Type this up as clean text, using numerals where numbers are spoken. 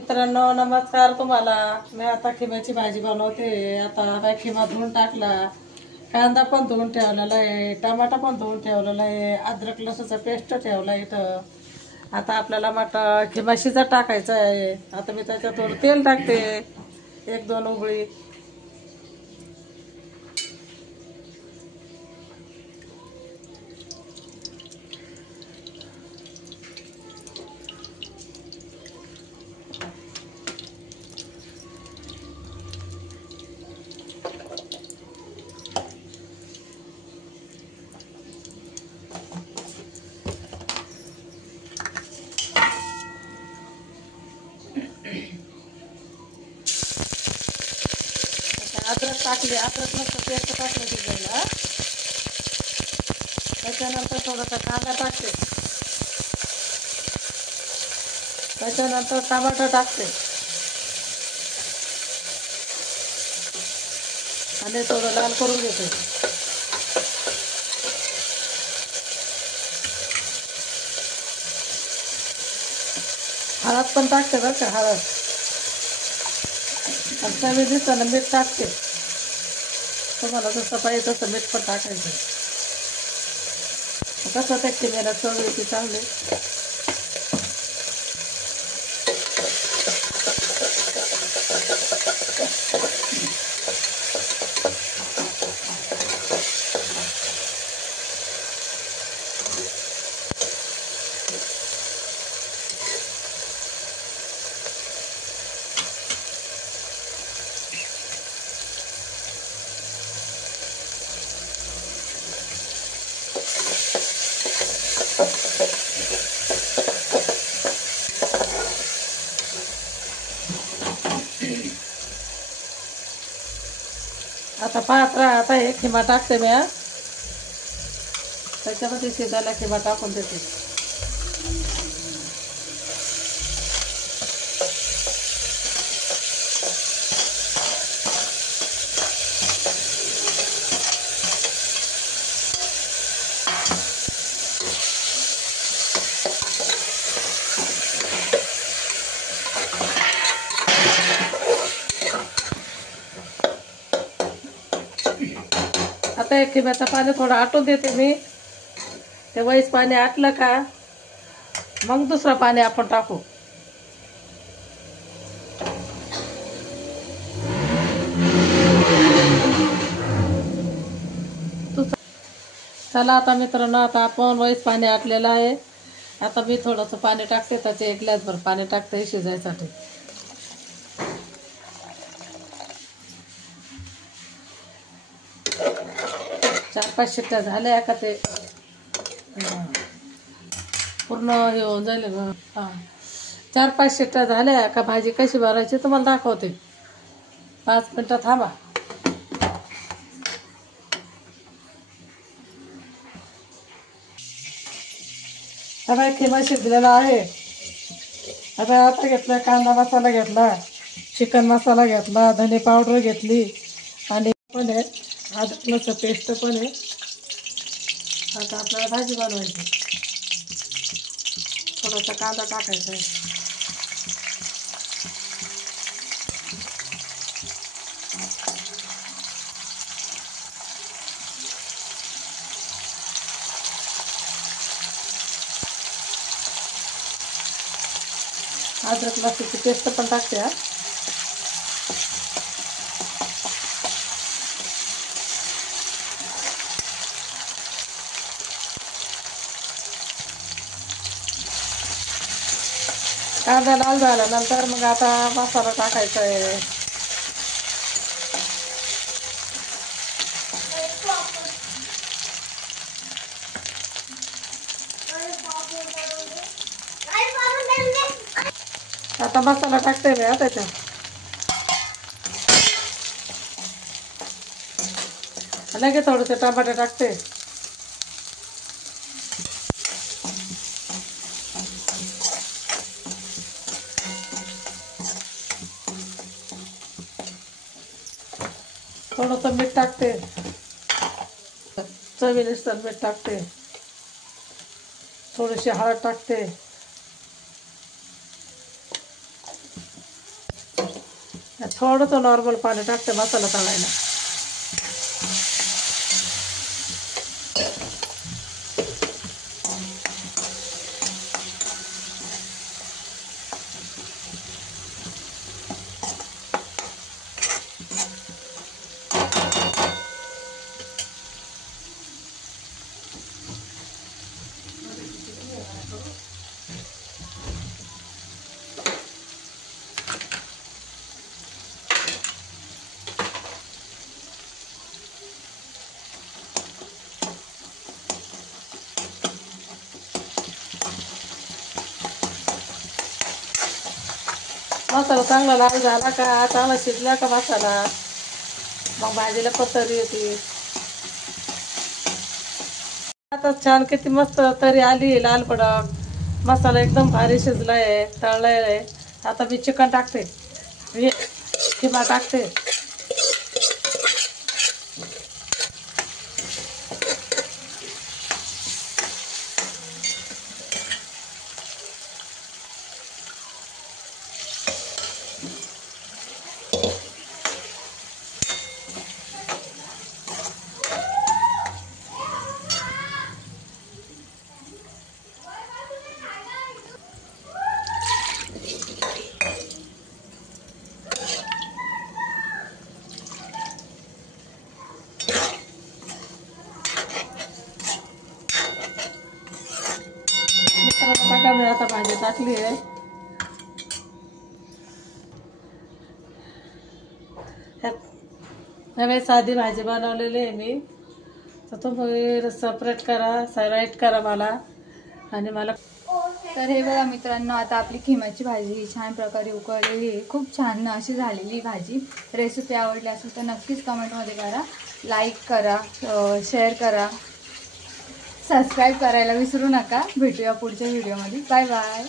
मित्रांनो नमस्कार तुम्हाला. मी आता खिम्याची भाजी बनवते. आता खिमा धुवून टाकला, कांदा पण धुवून ठेवलेला आहे, टमाटा पण धुवून ठेवलेला आहे, अद्रक लसूणचा पेस्ट ठेवला इथं. आता आपल्याला खिमा शिजत टाकायचा आहे. आता मी त्याच्यात थोडं तेल टाकते, 1-2 उगळी. अद्रक टाकले, अद्रक मस्त पेस्ट टाकलं शिजायला. त्याच्यानंतर थोडासा कांदा टाकते, त्याच्यानंतर टमाटर टाकते आणि थोडं लाल करून घेते. हळद पण टाकते बरं का, हळद. आणि चवी दिसताना मीठ टाकते. तुम्हाला जसं पाहिजे तसं मीठ पण टाकायचं. कसं त्या खिम्याला चव येते चांगली. आता पाहत राहा. आता हे खिमा टाकते मी. त्याच्यामध्ये शिजायला खिमा टाकून देते. आता हे खिम्याचं पाणी थोडं आटून देते मी. ते वैस पाणी आटलं का मग दुसरं पाणी आपण टाकू. चला आता मित्रांनो, आता आपण वैस पाणी आटलेलं आहे. आता मी थोडंसं पाणी टाकते, त्याचे 1 ग्लासभर पाणी टाकते शिजायसाठी. 4-5 शिट्ट्या झाल्या का ते पूर्ण हे होऊन जाईल. 4-5 शिट्ट्या झाल्या का भाजी कशी भरायची तुम्हाला दाखवते. 5 मिनटं थांबा. आता खिमा शिजलेला आहे. आता घेतला कांदा मसाला घेतला, चिकन मसाला घेतला, धने पावडर घेतली आणि पण आहे अद्रक लसूण पेस्ट पण आहे. आता आपल्याला भाजी बनवायची. थोडासा कांदा टाकायचा आहे. अद्रक लसूणची पेस्ट पण टाकते. कांदा लाल झाल्यानंतर मग आता मसाला टाकायचा आहे. आता मसाला टाकते मी त्याच्यात. लगेच थोडेसे टमाटे टाकते. थोडंसं मीठ टाकते, चवीनुसार मीठ टाकते, थोडीशी हळद टाकते. थोडंसं नॉर्मल पाणी टाकते मसाला तळायला. मसाला चांगला लाल झाला का, चांगला शिजला का मसाला, मग भाजीला पतरी येते. आता छान किती मस्त तरी आली, लाल पडक मसाला एकदम भारी शिजलाय, तळलाय. आता मी चिकन टाकते, किंवा टाकते. टाका, मी आता भाजी टाकली आहे. नव्हे साधी भाजी बनवलेली आहे मी, तर तुम्ही सेपरेट करा, साईड करा मला. आणि मला तर हे बघा मित्रांनो, आता आपली खिमाची भाजी छान प्रकारे उकळलेली आहे. खूप छान अशी झालेली भाजी. रेसिपी आवडली असेल तर नक्कीच कमेंटमध्ये करा, लाईक करा, शेअर करा, सबस्क्राईब करायला विसरू नका. भेटूया पुढच्या व्हिडिओमध्ये. Bye bye.